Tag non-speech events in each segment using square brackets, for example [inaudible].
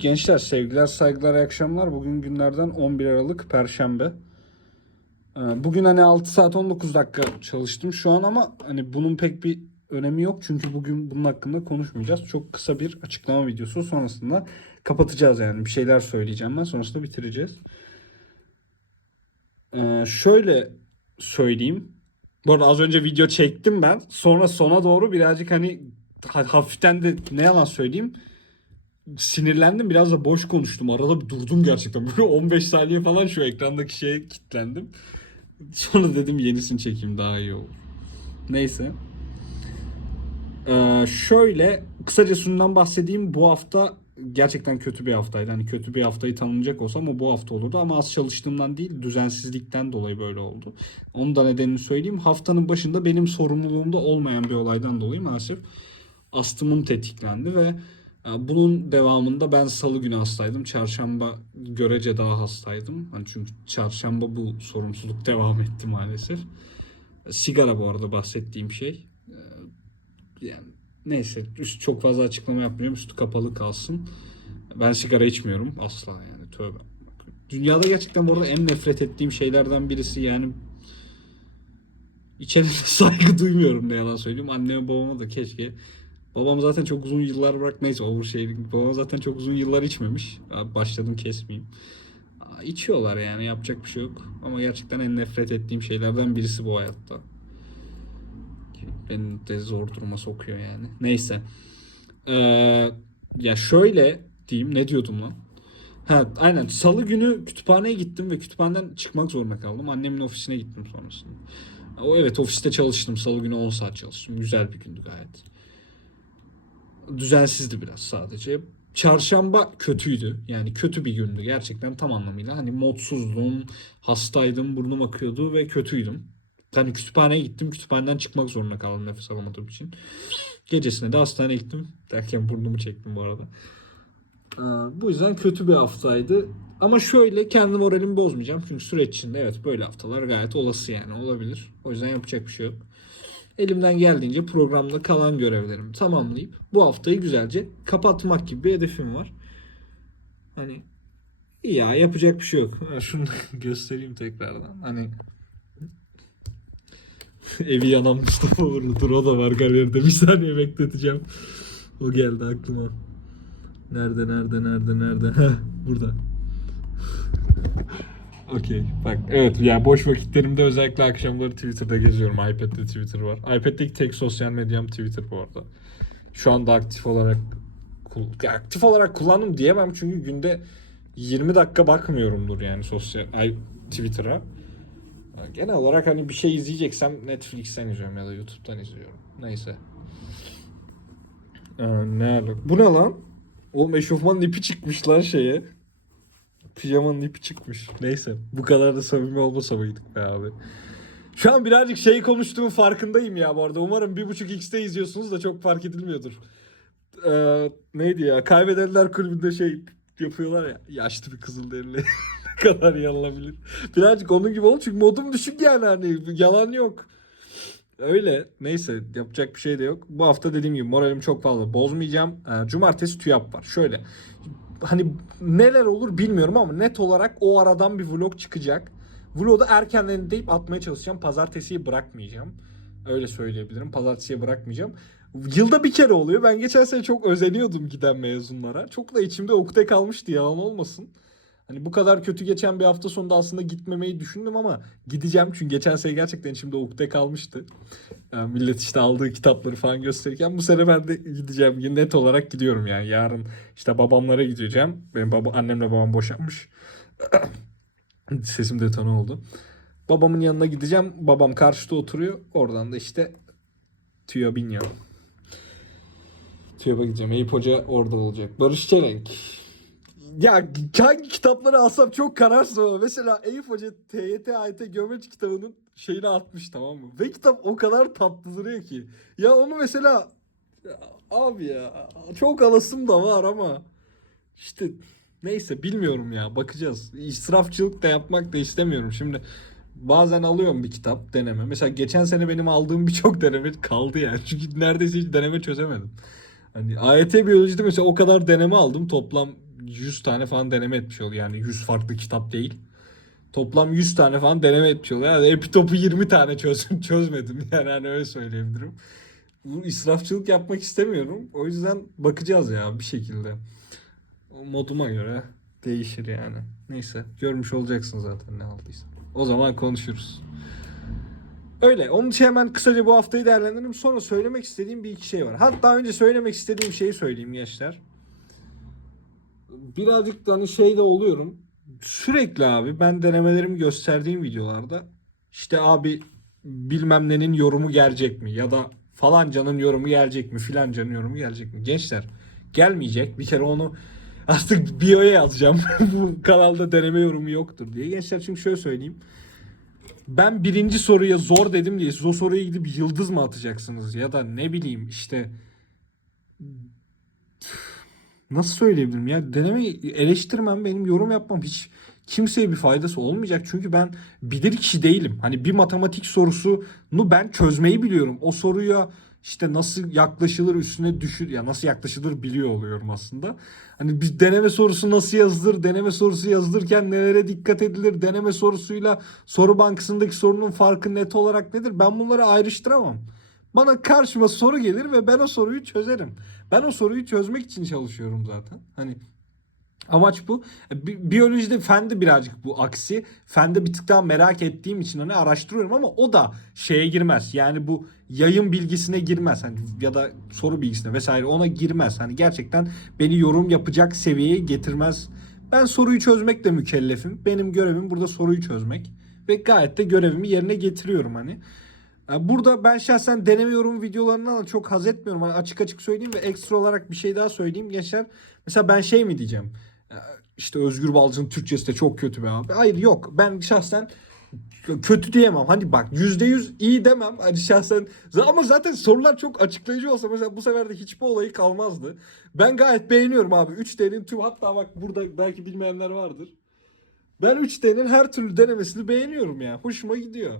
Gençler sevgiler saygılar iyi akşamlar. Bugün günlerden 11 Aralık Perşembe. Ee, Bugün hani 6 saat 19 dakika çalıştım şu an ama hani bunun pek bir önemi yok. Çünkü bugün bunun hakkında konuşmayacağız. Çok kısa bir açıklama videosu sonrasında kapatacağız yani. Bir şeyler söyleyeceğim ben sonrasında bitireceğiz. Ee, şöyle söyleyeyim. Bu arada az önce video çektim ben. Sonra sona doğru birazcık hani ha- hafiften de ne yalan söyleyeyim sinirlendim biraz da boş konuştum. Arada bir durdum gerçekten. [laughs] Böyle 15 saniye falan şu ekrandaki şeye kilitlendim. Sonra dedim yenisini çekeyim daha iyi olur. Neyse. Ee, şöyle kısaca şundan bahsedeyim. Bu hafta gerçekten kötü bir haftaydı. Hani kötü bir haftayı tanımlayacak olsam o bu hafta olurdu. Ama az çalıştığımdan değil düzensizlikten dolayı böyle oldu. Onun da nedenini söyleyeyim. Haftanın başında benim sorumluluğumda olmayan bir olaydan dolayı maalesef astımım tetiklendi ve bunun devamında ben salı günü hastaydım. Çarşamba görece daha hastaydım. Hani çünkü çarşamba bu sorumsuzluk devam etti maalesef. Sigara bu arada bahsettiğim şey. Ee, Yani neyse üst çok fazla açıklama yapmıyorum. Üstü kapalı kalsın. Ben sigara içmiyorum asla yani tövbe. Dünyada gerçekten bu arada en nefret ettiğim şeylerden birisi yani içeride [laughs] saygı duymuyorum ne yalan söyleyeyim. Anneme babama da keşke Babam zaten çok uzun yıllar bırak neyse oversharing. Babam zaten çok uzun yıllar içmemiş. Abi başladım kesmeyeyim. Aa, İçiyorlar yani yapacak bir şey yok. Ama gerçekten en nefret ettiğim şeylerden birisi bu hayatta. Beni de zor duruma sokuyor yani. Neyse. Ee, ya şöyle diyeyim ne diyordum lan? Ha aynen salı günü kütüphaneye gittim ve kütüphaneden çıkmak zorunda kaldım. Annemin ofisine gittim sonrasında. O evet ofiste çalıştım. Salı günü 10 saat çalıştım. Güzel bir gündü gayet düzensizdi biraz sadece. Çarşamba kötüydü. Yani kötü bir gündü gerçekten tam anlamıyla. Hani modsuzdum, hastaydım, burnum akıyordu ve kötüydüm. Hani kütüphaneye gittim. Kütüphaneden çıkmak zorunda kaldım nefes alamadığım için. Gecesine de hastaneye gittim. Derken burnumu çektim bu arada. Ee, bu yüzden kötü bir haftaydı. Ama şöyle kendi moralimi bozmayacağım. Çünkü süreç içinde evet böyle haftalar gayet olası yani olabilir. O yüzden yapacak bir şey yok. Elimden geldiğince programda kalan görevlerimi tamamlayıp bu haftayı güzelce kapatmak gibi bir hedefim var. Hani ya yapacak bir şey yok. Şunu [laughs] göstereyim tekrardan. Hani [laughs] evi yanan Mustafa Uğurlu. O da var galeride. Bir saniye bekleteceğim. O geldi aklıma. Nerede nerede nerede nerede? Heh burada. Okey. Bak evet yani boş vakitlerimde özellikle akşamları Twitter'da geziyorum. iPad'de Twitter var. iPad'deki tek sosyal medyam Twitter bu arada. Şu anda aktif olarak aktif olarak kullandım diyemem çünkü günde 20 dakika bakmıyorumdur yani sosyal Twitter'a. Genel olarak hani bir şey izleyeceksem Netflix'ten izliyorum ya da YouTube'dan izliyorum. Neyse. Ee, ne alak? Bu ne lan? Oğlum eşofmanın ipi çıkmış lan şeye. Pijamanın ipi çıkmış. Neyse. Bu kadar da samimi olmasa mıydık be abi. Şu an birazcık şey konuştuğumun farkındayım ya bu arada. Umarım 1.5x'te izliyorsunuz da çok fark edilmiyordur. Ee, neydi ya? Kaybedenler kulübünde şey yapıyorlar ya. Yaşlı bir kızıl derili. [laughs] ne kadar yanılabilir. Birazcık onun gibi oldu çünkü modum düşük yani hani yalan yok. Öyle. Neyse yapacak bir şey de yok. Bu hafta dediğim gibi moralim çok fazla bozmayacağım. Ee, Cumartesi TÜYAP var. Şöyle. Hani neler olur bilmiyorum ama net olarak o aradan bir vlog çıkacak. Vlogu da erkenden deyip atmaya çalışacağım. Pazartesiyi bırakmayacağım. Öyle söyleyebilirim. Pazartesiye bırakmayacağım. Yılda bir kere oluyor. Ben geçen sene çok özeniyordum giden mezunlara. Çok da içimde ukde kalmıştı yalan olmasın. Hani bu kadar kötü geçen bir hafta sonunda aslında gitmemeyi düşündüm ama gideceğim. Çünkü geçen sene gerçekten içimde ukde kalmıştı. Yani millet işte aldığı kitapları falan gösterirken bu sene ben de gideceğim. Net olarak gidiyorum yani. Yarın işte babamlara gideceğim. Benim baba, annemle babam boşanmış. [clears throat] Sesim de tonu oldu. Babamın yanına gideceğim. Babam karşıda oturuyor. Oradan da işte tüyo biniyorum. TÜYAP'a gideceğim. Eyüp Hoca orada olacak. Barış Çelenk. Ya hangi kitapları alsam çok kararsız ama mesela Eyüp Hoca TYT AYT Geometri kitabının şeyini atmış tamam mı? Ve kitap o kadar tatlı duruyor ki. Ya onu mesela ya abi ya çok alasım da var ama işte neyse bilmiyorum ya bakacağız. İsrafçılık da yapmak da istemiyorum. Şimdi bazen alıyorum bir kitap deneme. Mesela geçen sene benim aldığım birçok [laughs] deneme kaldı yani. Çünkü neredeyse hiç deneme çözemedim. Hani AYT biyolojide mesela o kadar deneme aldım. Toplam 100 tane falan deneme etmiş oluyor. Yani 100 farklı kitap değil. Toplam 100 tane falan deneme etmiş oluyor. Yani Epitop'u 20 tane çöz, [laughs] çözmedim. Yani hani öyle söyleyebilirim. Bu israfçılık yapmak istemiyorum. O yüzden bakacağız ya bir şekilde. O moduma göre değişir yani. Neyse görmüş olacaksın zaten ne aldıysa. O zaman konuşuruz. Öyle. Onun için hemen kısaca bu haftayı değerlendirelim. Sonra söylemek istediğim bir iki şey var. Hatta önce söylemek istediğim şeyi söyleyeyim gençler. Birazcık da hani şeyde oluyorum. Sürekli abi ben denemelerimi gösterdiğim videolarda işte abi bilmem nenin yorumu gelecek mi? Ya da falancanın yorumu gelecek mi? Filancanın yorumu gelecek mi? Gençler gelmeyecek. Bir kere onu artık bio'ya yazacağım. [laughs] bu kanalda deneme yorumu yoktur diye. Gençler çünkü şöyle söyleyeyim. Ben birinci soruya zor dedim diye siz o soruya gidip yıldız mı atacaksınız? Ya da ne bileyim işte nasıl söyleyebilirim ya deneme eleştirmem benim yorum yapmam hiç kimseye bir faydası olmayacak çünkü ben bilir kişi değilim. Hani bir matematik sorusunu ben çözmeyi biliyorum. O soruya işte nasıl yaklaşılır üstüne düşür ya nasıl yaklaşılır biliyor oluyorum aslında. Hani bir deneme sorusu nasıl yazılır, deneme sorusu yazılırken nelere dikkat edilir, deneme sorusuyla soru bankasındaki sorunun farkı net olarak nedir? Ben bunları ayrıştıramam. Bana karşıma soru gelir ve ben o soruyu çözerim. Ben o soruyu çözmek için çalışıyorum zaten. Hani Amaç bu. Bi- Biyolojide fende birazcık bu aksi. Fende bir tık daha merak ettiğim için hani araştırıyorum ama o da şeye girmez. Yani bu yayın bilgisine girmez. Hani ya da soru bilgisine vesaire ona girmez. Hani gerçekten beni yorum yapacak seviyeye getirmez. Ben soruyu çözmekle mükellefim. Benim görevim burada soruyu çözmek. Ve gayet de görevimi yerine getiriyorum hani. Yani Burada ben şahsen deneme yorum videolarından da çok haz etmiyorum. Hani açık açık söyleyeyim ve ekstra olarak bir şey daha söyleyeyim gençler. Mesela ben şey mi diyeceğim? İşte Özgür Balcı'nın Türkçesi de çok kötü be abi. Hayır yok. Ben şahsen kötü diyemem. Hani bak %100 iyi demem. Hani şahsen ama zaten sorular çok açıklayıcı olsa mesela bu sefer de hiçbir olayı kalmazdı. Ben gayet beğeniyorum abi. 3D'nin tüm hatta bak burada belki bilmeyenler vardır. Ben 3D'nin her türlü denemesini beğeniyorum ya. Hoşuma gidiyor.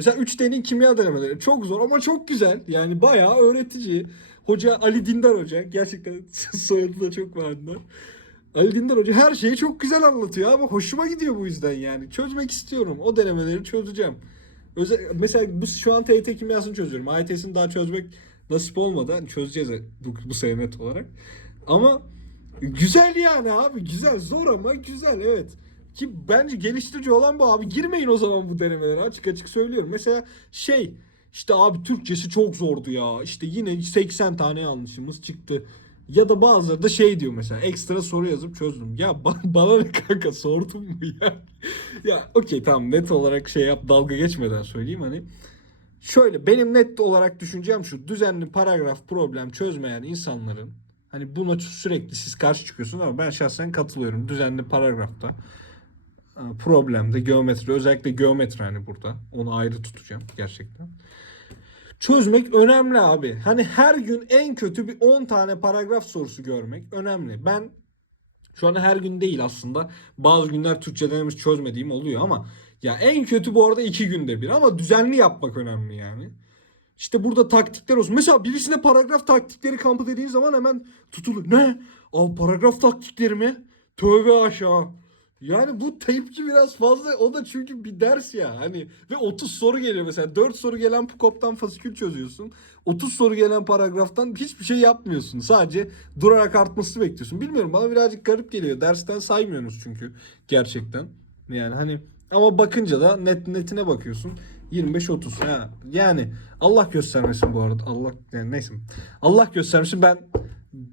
Mesela 3D'nin kimya denemeleri çok zor ama çok güzel. Yani bayağı öğretici. Hoca Ali Dindar Hoca. Gerçekten [laughs] soyadı da çok manidar. Ali Dindar Hoca her şeyi çok güzel anlatıyor ama hoşuma gidiyor bu yüzden yani. Çözmek istiyorum. O denemeleri çözeceğim. Özel, mesela bu, şu an TYT kimyasını çözüyorum. AYT'sini daha çözmek nasip olmadı. Hani çözeceğiz bu, bu sene olarak. Ama güzel yani abi. Güzel. Zor ama güzel evet. Ki bence geliştirici olan bu abi. Girmeyin o zaman bu denemelere açık açık söylüyorum. Mesela şey işte abi Türkçesi çok zordu ya. İşte yine 80 tane yanlışımız çıktı. Ya da bazıları da şey diyor mesela ekstra soru yazıp çözdüm. Ya ba- [laughs] bana ne kanka sordun mu ya? [laughs] ya okey tamam net olarak şey yap dalga geçmeden söyleyeyim hani. Şöyle benim net olarak düşüncem şu. Düzenli paragraf problem çözmeyen insanların hani buna sürekli siz karşı çıkıyorsunuz ama ben şahsen katılıyorum. Düzenli paragrafta problemde geometri özellikle geometri hani burada onu ayrı tutacağım gerçekten çözmek önemli abi. Hani her gün en kötü bir 10 tane paragraf sorusu görmek önemli. Ben şu an her gün değil aslında. Bazı günler Türkçe denemiş çözmediğim oluyor ama ya en kötü bu arada 2 günde bir ama düzenli yapmak önemli yani. İşte burada taktikler olsun. Mesela birisine paragraf taktikleri kampı dediğin zaman hemen tutulur. Ne? Al paragraf taktikleri mi? Tövbe aşağı. Yani bu tepki biraz fazla. O da çünkü bir ders ya. Hani ve 30 soru geliyor mesela. 4 soru gelen PUKOP'tan fasikül çözüyorsun. 30 soru gelen paragraftan hiçbir şey yapmıyorsun. Sadece durarak artmasını bekliyorsun. Bilmiyorum bana birazcık garip geliyor. Dersten saymıyorsunuz çünkü gerçekten. Yani hani ama bakınca da net netine bakıyorsun. 25-30. Ha, yani Allah göstermesin bu arada. Allah yani neyse. Allah göstermesin ben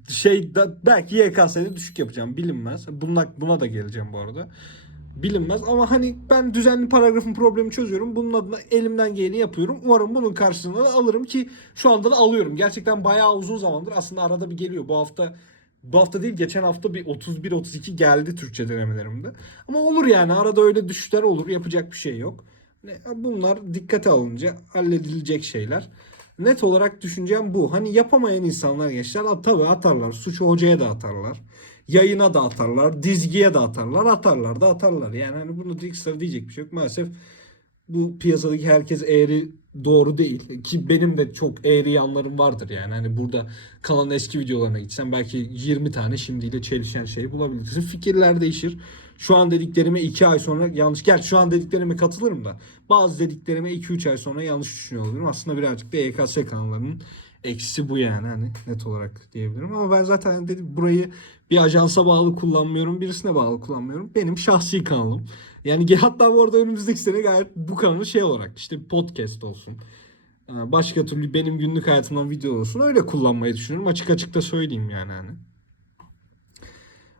şey da, belki YKS'de düşük yapacağım bilinmez. Buna, buna da geleceğim bu arada. Bilinmez ama hani ben düzenli paragrafın problemi çözüyorum. Bunun adına elimden geleni yapıyorum. Umarım bunun karşılığını da alırım ki şu anda da alıyorum. Gerçekten bayağı uzun zamandır aslında arada bir geliyor. Bu hafta bu hafta değil geçen hafta bir 31-32 geldi Türkçe denemelerimde. Ama olur yani arada öyle düşüşler olur. Yapacak bir şey yok. Bunlar dikkate alınca halledilecek şeyler. Net olarak düşüncem bu. Hani yapamayan insanlar gençler tabii atarlar. Suçu hocaya da atarlar. Yayına da atarlar. Dizgiye de atarlar. Atarlar da atarlar. Yani hani bunu ekstra diyecek bir şey yok. Maalesef bu piyasadaki herkes eğri doğru değil. Ki benim de çok eğri yanlarım vardır yani. Hani burada kalan eski videolarına gitsen belki 20 tane şimdiyle çelişen şey bulabilirsin. Fikirler değişir. Şu an dediklerime 2 ay sonra yanlış. Gerçi şu an dediklerime katılırım da. Bazı dediklerime 2-3 ay sonra yanlış düşünüyor olurum. Aslında birazcık da EKS kanallarının eksisi bu yani hani net olarak diyebilirim. Ama ben zaten dedim burayı bir ajansa bağlı kullanmıyorum, birisine bağlı kullanmıyorum. Benim şahsi kanalım. Yani hatta bu arada önümüzdeki sene gayet bu kanalı şey olarak işte podcast olsun. Ee, Başka türlü benim günlük hayatımdan video olsun. Öyle kullanmayı düşünüyorum. Açık açık da söyleyeyim yani hani.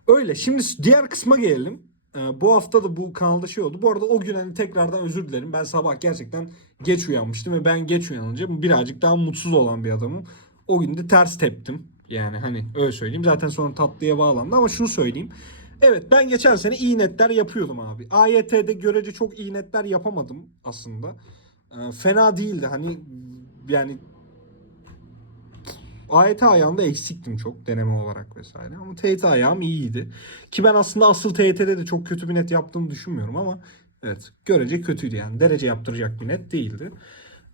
Öyle. Şimdi diğer kısma gelelim. Ee, bu hafta da bu kanalda şey oldu. Bu arada o gün hani tekrardan özür dilerim. Ben sabah gerçekten geç uyanmıştım ve ben geç uyanınca birazcık daha mutsuz olan bir adamım. O gün de ters teptim. Yani hani öyle söyleyeyim. Zaten sonra tatlıya bağlandı ama şunu söyleyeyim. Evet ben geçen sene iyi netler yapıyordum abi. AYT'de görece çok iyi netler yapamadım aslında. Ee, fena değildi hani yani AYT ayağımda eksiktim çok deneme olarak vesaire. Ama TYT ayağım iyiydi. Ki ben aslında asıl TYT'de de çok kötü bir net yaptığımı düşünmüyorum ama evet görece kötüydü yani. Derece yaptıracak bir net değildi.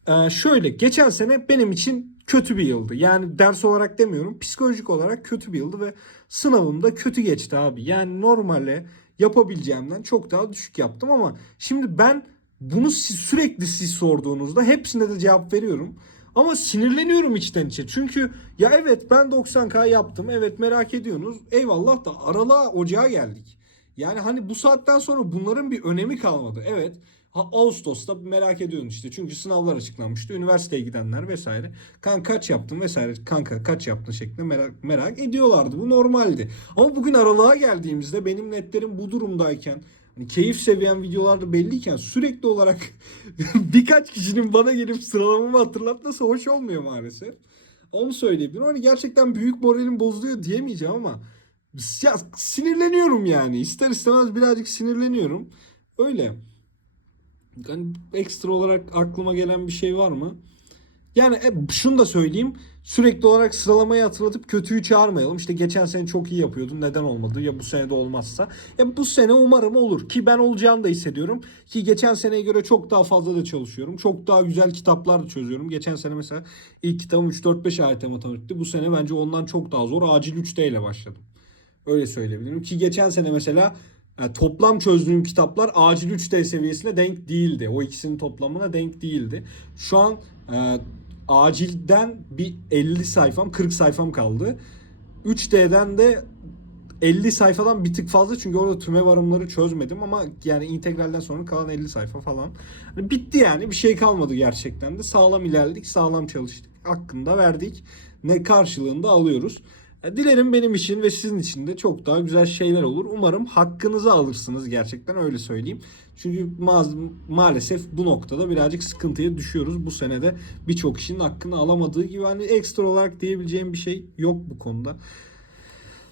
Ee, şöyle geçen sene benim için kötü bir yıldı. Yani ders olarak demiyorum psikolojik olarak kötü bir yıldı ve sınavımda kötü geçti abi. Yani normale yapabileceğimden çok daha düşük yaptım ama şimdi ben bunu siz, sürekli siz sorduğunuzda hepsine de cevap veriyorum. Ama sinirleniyorum içten içe. Çünkü ya evet ben 90K yaptım. Evet merak ediyorsunuz. Eyvallah da aralığa ocağa geldik. Yani hani bu saatten sonra bunların bir önemi kalmadı. Evet ha, Ağustos'ta merak ediyorsun işte. Çünkü sınavlar açıklanmıştı. Üniversiteye gidenler vesaire. Kanka kaç yaptın vesaire. Kanka kaç yaptın şeklinde merak, merak ediyorlardı. Bu normaldi. Ama bugün aralığa geldiğimizde benim netlerim bu durumdayken hani keyif seviyen videolarda belliyken sürekli olarak [laughs] birkaç kişinin bana gelip sıralamamı hatırlatması hoş olmuyor maalesef. Onu söyleyebilirim. Hani gerçekten büyük moralim bozuluyor diyemeyeceğim ama ya sinirleniyorum yani. İster istemez birazcık sinirleniyorum. Öyle. Hani ekstra olarak aklıma gelen bir şey var mı? Yani e, şunu da söyleyeyim. Sürekli olarak sıralamayı hatırlatıp kötüyü çağırmayalım. İşte geçen sene çok iyi yapıyordun. Neden olmadı? Ya bu sene de olmazsa. Ya bu sene umarım olur. Ki ben olacağını da hissediyorum. Ki geçen seneye göre çok daha fazla da çalışıyorum. Çok daha güzel kitaplar da çözüyorum. Geçen sene mesela ilk kitabım 3-4-5 AYT matematikti. Bu sene bence ondan çok daha zor. Acil 3D ile başladım. Öyle söyleyebilirim. Ki geçen sene mesela yani toplam çözdüğüm kitaplar acil 3D seviyesine denk değildi. O ikisinin toplamına denk değildi. Şu an e, acilden bir 50 sayfam 40 sayfam kaldı. 3D'den de 50 sayfadan bir tık fazla çünkü orada tüme varımları çözmedim ama yani integralden sonra kalan 50 sayfa falan. Hani bitti yani bir şey kalmadı gerçekten de. Sağlam ilerledik, sağlam çalıştık. Hakkında verdik. Ne karşılığında alıyoruz. Dilerim benim için ve sizin için de çok daha güzel şeyler olur. Umarım hakkınızı alırsınız gerçekten öyle söyleyeyim. Çünkü ma- maalesef bu noktada birazcık sıkıntıya düşüyoruz. Bu senede birçok kişinin hakkını alamadığı gibi hani ekstra olarak diyebileceğim bir şey yok bu konuda.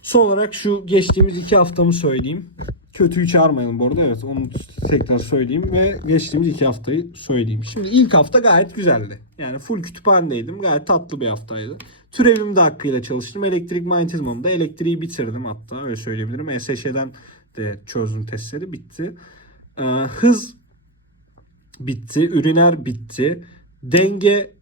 Son olarak şu geçtiğimiz iki haftamı söyleyeyim. Kötüyü çağırmayalım bu arada evet onu tekrar söyleyeyim ve geçtiğimiz iki haftayı söyleyeyim. Şimdi ilk hafta gayet güzeldi. Yani full kütüphanedeydim. Gayet tatlı bir haftaydı. Türevimde hakkıyla çalıştım. Elektrik manyetizmamda elektriği bitirdim hatta öyle söyleyebilirim. ESŞ'den de çözdüm testleri bitti. Ee, hız bitti. Üriner bitti. Denge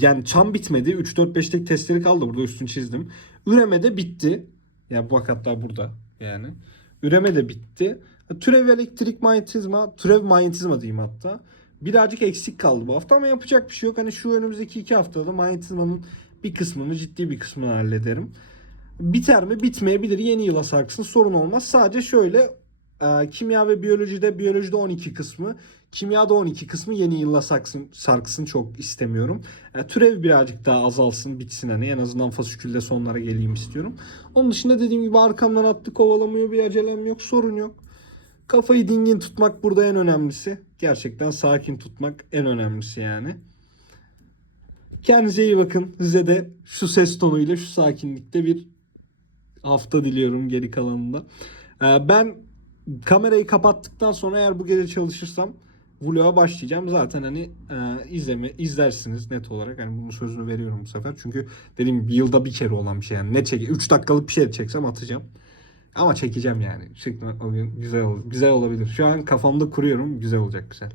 yani tam bitmedi. 3-4-5'lik testleri kaldı. Burada üstünü çizdim. Üreme de bitti. Yani bak hatta burada yani. Üreme de bitti. Türev elektrik manyetizma, türev manyetizma diyeyim hatta. Birazcık eksik kaldı bu hafta ama yapacak bir şey yok. Hani şu önümüzdeki iki haftada manyetizmanın bir kısmını ciddi bir kısmını hallederim. Biter mi? Bitmeyebilir. Yeni yıla sarksın. Sorun olmaz. Sadece şöyle kimya ve biyolojide biyolojide 12 kısmı kimyada 12 kısmı yeni yıla sarksın, sarksın çok istemiyorum. E, türev birazcık daha azalsın bitsin hani en azından fasikülde sonlara geleyim istiyorum. Onun dışında dediğim gibi arkamdan attı kovalamıyor bir acelem yok sorun yok. Kafayı dingin tutmak burada en önemlisi. Gerçekten sakin tutmak en önemlisi yani. Kendinize iyi bakın. Size de şu ses tonuyla şu sakinlikte bir hafta diliyorum geri kalanında. Ee, ben kamerayı kapattıktan sonra eğer bu gece çalışırsam vloga başlayacağım. Zaten hani e, izleme izlersiniz net olarak. Hani bunun sözünü veriyorum bu sefer. Çünkü dediğim gibi yılda bir kere olan bir şey yani. Ne çek 3 dakikalık bir şey çeksem atacağım. Ama çekeceğim yani. O gün güzel olur. Güzel olabilir. Şu an kafamda kuruyorum. Güzel olacak güzel.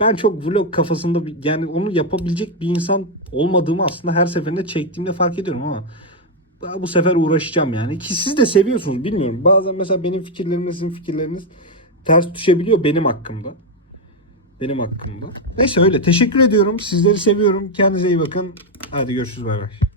ben çok vlog kafasında yani onu yapabilecek bir insan olmadığımı aslında her seferinde çektiğimde fark ediyorum ama bu sefer uğraşacağım yani. Ki siz de seviyorsunuz bilmiyorum. Bazen mesela benim fikirlerimle sizin fikirleriniz ters düşebiliyor benim hakkımda. Benim hakkımda. Neyse öyle. Teşekkür ediyorum. Sizleri seviyorum. Kendinize iyi bakın. Hadi görüşürüz. Bay bay.